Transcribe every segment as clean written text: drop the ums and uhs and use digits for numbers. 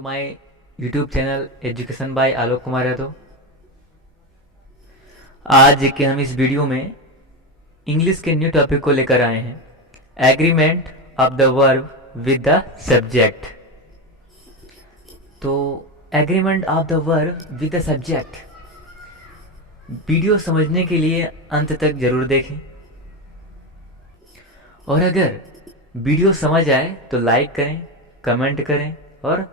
My YouTube channel education by Alok Kumar Yadav. आज के हम इस वीडियो में इंग्लिश के न्यू टॉपिक को लेकर आए हैं, agreement of the verb with the subject. तो agreement of the verb with the subject, video समझने के लिए अंत तक जरूर देखें, और अगर वीडियो समझ आए तो लाइक करें, कमेंट करें और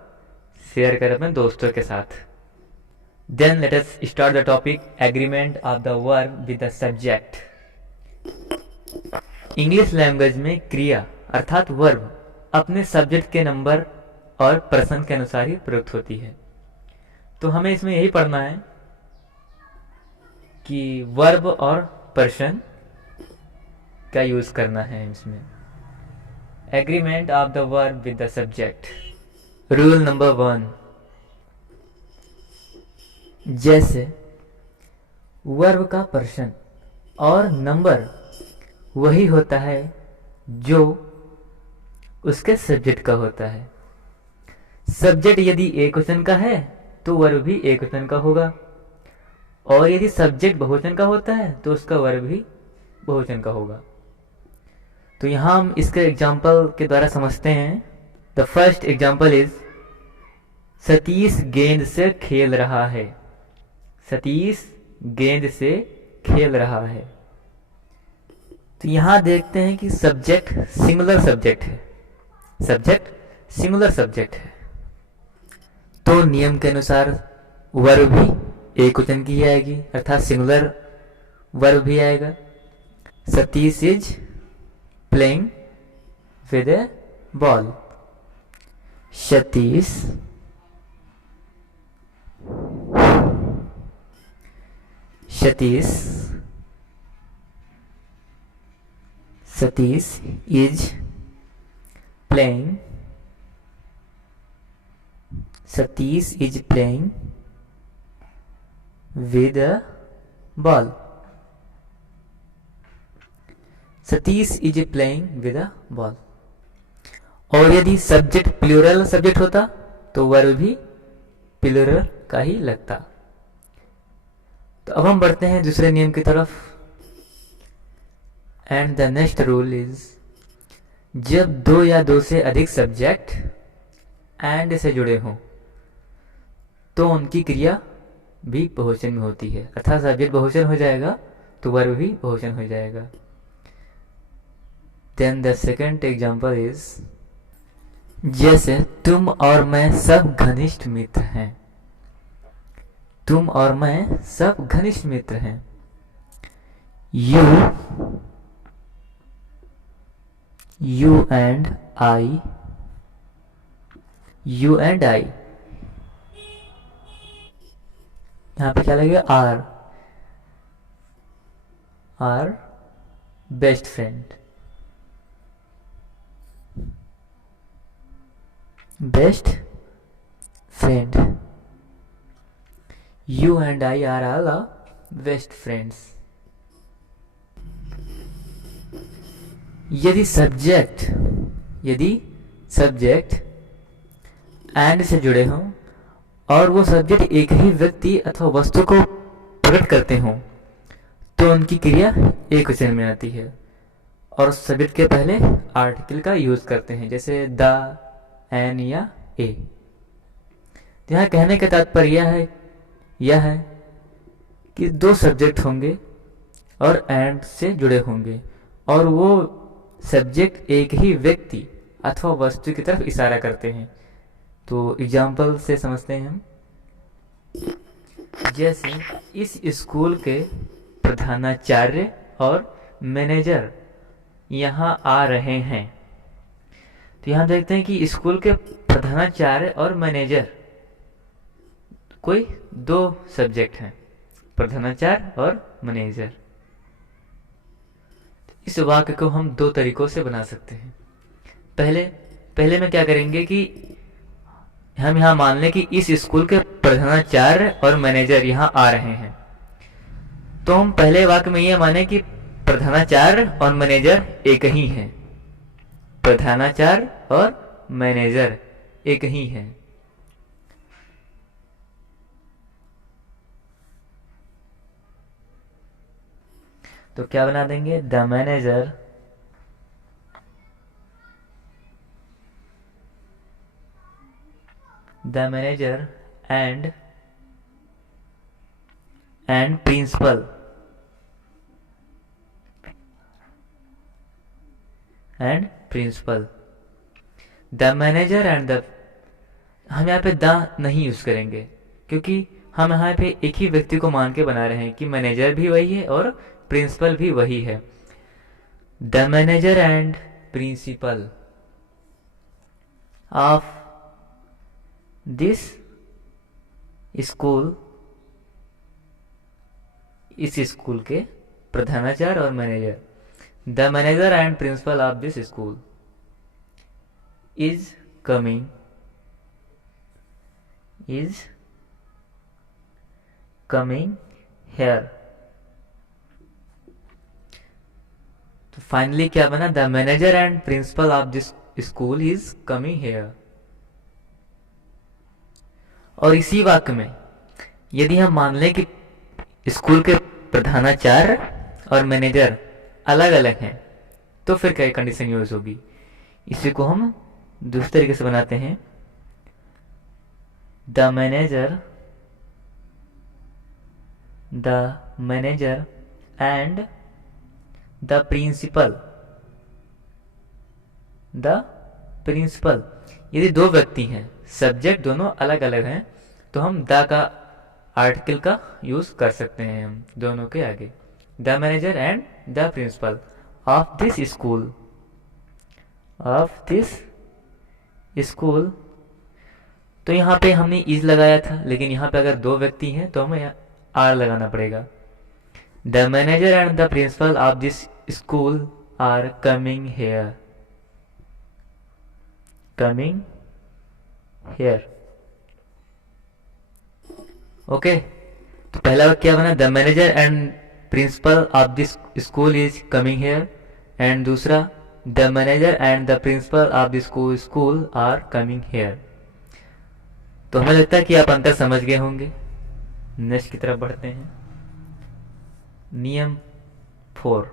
शेयर करें अपने दोस्तों के साथ। Then let us start the topic, agreement of the verb with the subject. English language में क्रिया अर्थात वर्ब अपने सब्जेक्ट के नंबर और पर्सन के अनुसार ही प्रयुक्त होती है। तो हमें इसमें यही पढ़ना है कि वर्ब और पर्सन का यूज करना है इसमें। Agreement of the verb with the subject. Rule number 1, जैसे वर्ब का पर्सन और नंबर वही होता है जो उसके सब्जेक्ट का होता है। सब्जेक्ट यदि एक वचन का है तो वर्ब भी एक वचन का होगा, और यदि सब्जेक्ट बहुवचन का होता है तो उसका वर्ब भी बहुवचन का होगा। तो यहाँ हम इसके एग्जाम्पल के द्वारा समझते हैं। The first example is, Satish गेंद से खेल रहा है। सतीश गेंद से खेल रहा है। तो यहां देखते हैं कि सब्जेक्ट सिंगुलर सब्जेक्ट है, सब्जेक्ट सिंगुलर सब्जेक्ट है, तो नियम के अनुसार वर्ब भी एक वचन की आएगी, अर्थात सिंगुलर वर्ब भी आएगा। Satish is playing with A ball. Satish is playing with a ball। Satish is playing with a ball. और यदि सब्जेक्ट प्लूरल सब्जेक्ट होता तो वर्ब भी प्लूरल का ही लगता। तो अब हम बढ़ते हैं दूसरे नियम की तरफ। And the next rule is, जब दो या दो से अधिक सब्जेक्ट एंड से जुड़े हों तो उनकी क्रिया भी बहुवचन में होती है, अर्थात सब्जेक्ट बहुवचन हो जाएगा तो वर्ब भी बहुवचन हो जाएगा। Then the second example is, जैसे तुम और मैं सब घनिष्ठ मित्र हैं। तुम और मैं सब घनिष्ठ मित्र हैं। यू एंड आई, यहां पे क्या लगेगा, are best friend. Best friend, you and I are all best friends। यदि सब्जेक्ट एंड से जुड़े हों और वो सब्जेक्ट एक ही व्यक्ति अथवा वस्तु को प्रकट करते हों तो उनकी क्रिया एक वचन में आती है, और सब्जेक्ट के पहले आर्टिकल का यूज करते हैं, जैसे द, एन या ए। यहाँ कहने का तात्पर्य यह है कि दो सब्जेक्ट होंगे और एंड से जुड़े होंगे और वो सब्जेक्ट एक ही व्यक्ति अथवा वस्तु की तरफ इशारा करते हैं। तो एग्जाम्पल से समझते हैं हम। जैसे इस स्कूल के प्रधानाचार्य और मैनेजर यहाँ आ रहे हैं। तो यहाँ देखते हैं कि स्कूल के प्रधानाचार्य और मैनेजर कोई दो सब्जेक्ट हैं, प्रधानाचार्य और मैनेजर। इस वाक्य को हम दो तरीकों से बना सकते हैं। पहले में क्या करेंगे कि हम यहाँ मान लें कि इस स्कूल के प्रधानाचार्य और मैनेजर यहाँ आ रहे हैं। तो हम पहले वाक्य में ये माने कि प्रधानाचार्य और मैनेजर एक ही हैं। प्रधानाचार्य और मैनेजर एक ही हैं। तो क्या बना देंगे? The manager and principal the manager and the, हम यहाँ पे द नहीं यूज करेंगे क्योंकि हम यहाँ पे एक ही व्यक्ति को मान के बना रहे हैं कि मैनेजर भी वही है और प्रिंसिपल भी वही है। The manager and principal of this school, इस स्कूल के प्रधानाचार्य और manager, the manager and principal of this school is coming here. तो फाइनली क्या बना? The manager and principal of this school is coming hair. और इसी वाक्य में यदि हम मान लें कि स्कूल के प्रधानाचार्य और मैनेजर अलग अलग हैं तो फिर क्या कंडीशन यूज होगी? इसी को हम दूसरे तरीके से बनाते हैं। The manager and the principal, यदि दो व्यक्ति हैं, सब्जेक्ट दोनों अलग अलग हैं, तो हम द का आर्टिकल का यूज कर सकते हैं हम दोनों के आगे। The manager and the principal of this school, तो यहाँ पे हमने इज लगाया था, लेकिन यहाँ पे अगर दो व्यक्ति हैं तो हमें आर लगाना पड़ेगा। The manager and the principal of this school are coming here. Okay, तो पहला वाक्य क्या बना? The manager and principal of this school is coming here, and दूसरा the manager and the principal of this school are coming here. तो हमें लगता है कि आप अंतर समझ गए होंगे। नेक्स्ट की तरफ बढ़ते हैं। नियम 4,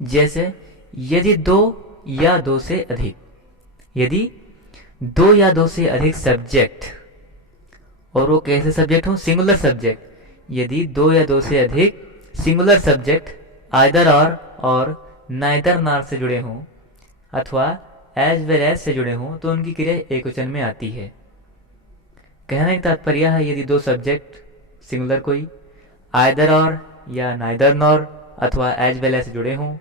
जैसे यदि दो या दो से अधिक सब्जेक्ट, और वो कैसे सब्जेक्ट हो? Singular subject. यदि दो या दो से अधिक सिंगुलर सब्जेक्ट आइदर और नाइदर नॉर से जुड़े हों अथवा एज वेल एज से जुड़े हों तो उनकी क्रिया एकवचन में आती है। कहने का तात्पर्य है यदि दो सब्जेक्ट सिंगुलर कोई आइदर और या नाइदर नॉर अथवा एज वेल एज से जुड़े हों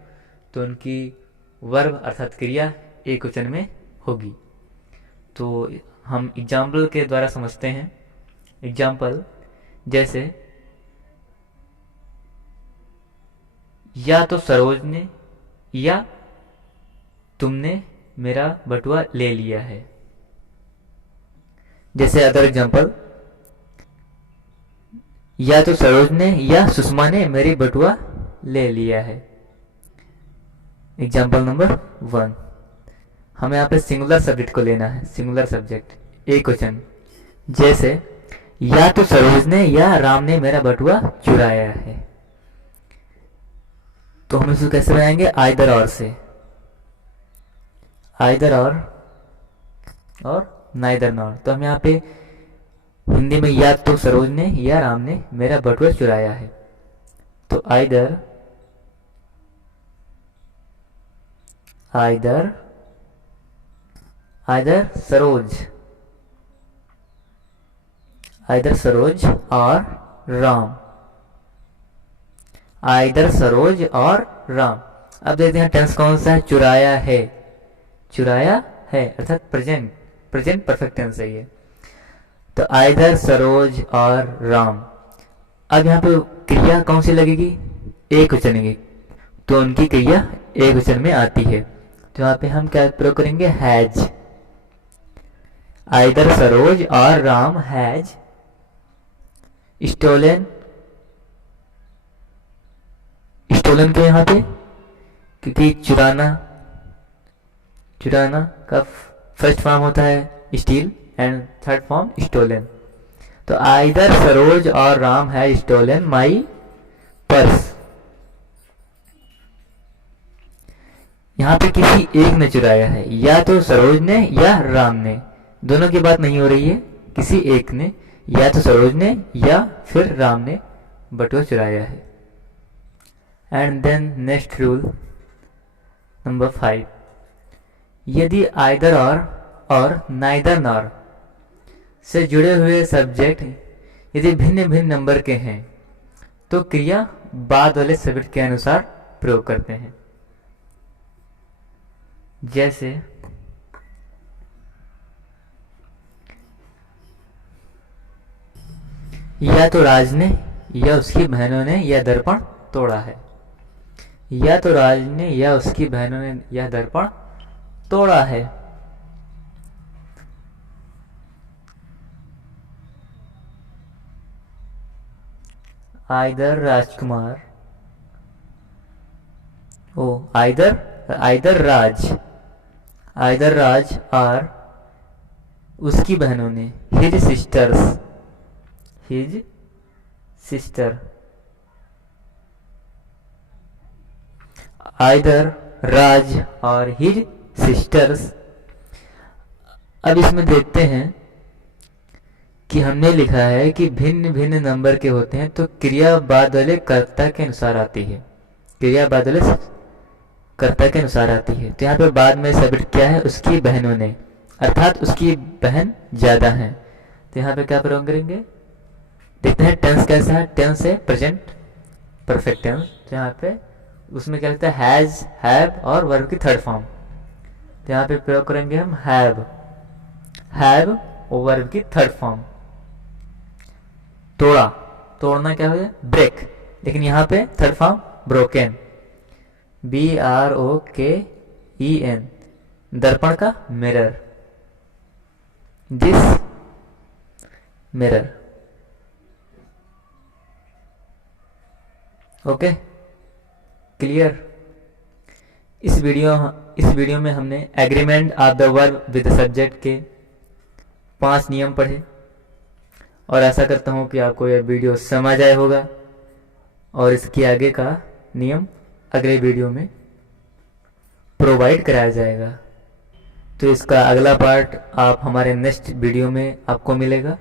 तो उनकी वर्ब अर्थात क्रिया एकवचन में होगी। तो हम एग्जाम्पल के द्वारा समझते हैं। एग्जाम्पल जैसे या तो सरोज ने या तुमने मेरा बटुआ ले लिया है। जैसे अदर एग्जाम्पल, या तो सरोज ने या सुषमा ने मेरी बटुआ ले लिया है। एग्जाम्पल नंबर 1, हमें यहाँ पे सिंगुलर सब्जेक्ट को लेना है, सिंगुलर सब्जेक्ट एक क्वेश्चन। जैसे या तो सरोज ने या राम ने मेरा बटुआ चुराया है, तो हम इसको कैसे बनाएंगे? आइदर और से, आइदर और नाइदर नॉर। तो हम यहाँ पे हिंदी में या तो सरोज ने या राम ने मेरा बटुआ चुराया है, तो आइदर सरोज और राम, आइदर सरोज और राम। अब देखते हैं टेंस कौन सा है? चुराया है अर्थात प्रेजेंट परफेक्ट टेंस है ये। तो आइदर सरोज और राम। अब यहाँ पे क्रिया कौन सी लगेगी? एक वचन की, तो उनकी क्रिया एक वचन में आती है। तो यहाँ पे हम क्या प्रयोग करेंगे? हैज। आइदर सरोज और राम हैज स्टोलन। स्टोलन के यहाँ पे क्योंकि चुराना, चुराना का फर्स्ट फॉर्म होता है steal and third form stolen. तो आइदर सरोज और Ram has stolen my purse. यहाँ पे किसी एक ने चुराया है, या तो सरोज ने या राम ने, दोनों की बात नहीं हो रही है, किसी एक ने, या तो सरोज ने या फिर राम ने बटुआ चुराया है। And then next rule number 5, यदि आइदर और नाइदर नॉर से जुड़े हुए सब्जेक्ट यदि भिन्न भिन्न नंबर के हैं तो क्रिया बाद वाले सब्जेक्ट के अनुसार प्रयोग करते हैं। जैसे या तो राज ने या उसकी बहनों ने यह दर्पण तोड़ा है। या तो राज ने या उसकी बहनों ने यह दर्पण तोड़ा है। आइदर राजकुमार आइदर राज और उसकी बहनों ने हिज सिस्टर आइदर राज और हिज सिस्टर्स। अब इसमें देखते हैं कि हमने लिखा है कि भिन्न भिन्न नंबर के होते हैं तो क्रिया बाद वाले कर्ता के अनुसार आती है। क्रिया बाद वाले कर्ता के अनुसार आती है। तो यहाँ पे बाद में सब्जेक्ट क्या है, उसकी बहनों ने, अर्थात उसकी बहन ज्यादा है। तो यहाँ पे क्या प्रयोग करेंगे, देखते हैं टेंस कैसा है। टेंस है प्रेजेंट परफेक्ट टेंस। तो यहाँ पे उसमें क्या लगता है, हैज, हैव और वर्ब की थर्ड फॉर्म। तो यहाँ पे प्रयोग करेंगे हम हैव और वर्ब की थर्ड फॉर्म। तोड़ना क्या हो गया, ब्रेक, लेकिन यहाँ पे थर्ड फॉर्म ब्रोकन, BROKEN। दर्पण का mirror, this mirror. Okay, clear. इस वीडियो में हमने agreement of the verb with subject के 5 नियम पढ़े और आशा करता हूँ कि आपको यह वीडियो समझ आया होगा और इसके आगे का नियम अगले वीडियो में प्रोवाइड कराया जाएगा। तो इसका अगला पार्ट आप हमारे नेक्स्ट वीडियो में आपको मिलेगा।